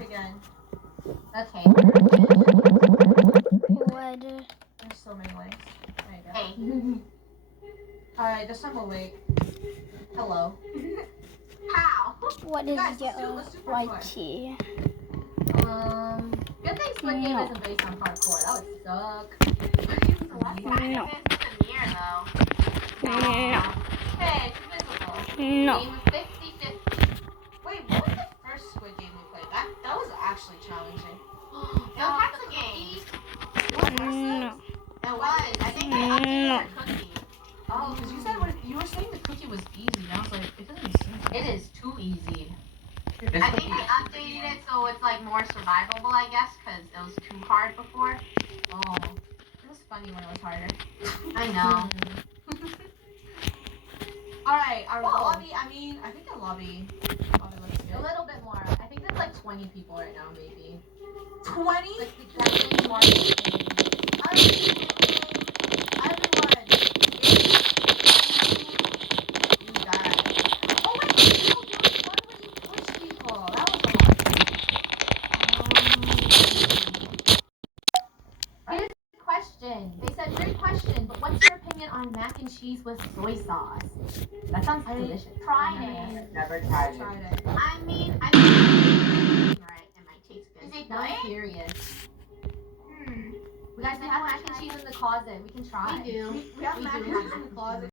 Again. Okay. What? There's so many ways. There you go. Hey. Alright, this time we'll wait. Hello. How? What is Guys, let's do your parkour. whitey? Good thing Squid Game isn't based on parkour. That would suck. No. This is the mirror, though. No. Hey, it's invisible. No. Game of 50-50. Wait, what was the first Squid Game we played? That was actually challenging. No, that's a game. No. It was. I think they updated the cookie. Oh, because you said you were saying the cookie was easy, and I was like, it doesn't seem. It is too easy. This I cookie think they updated it so it's like more survivable, I guess, because it was too hard before. Oh, it was funny when it was harder. I know. Alright, our lobby, I think the lobby looks A good. little bit more. I think there's like 20 people right now, maybe. 20? Like exactly more than Everyone! You guys. Oh wait, no, there was one where you push people. That was Here's a question. They said, great question, but what's your opinion on mac and cheese with soy sauce? That sounds delicious. Tried it. never tried it. tried it. I mean, I think right, it might taste good. Is it No, I'm good? curious. We guys, we have mac and cheese in the closet. We can try. We have We mac do and have cheese in mac the closet.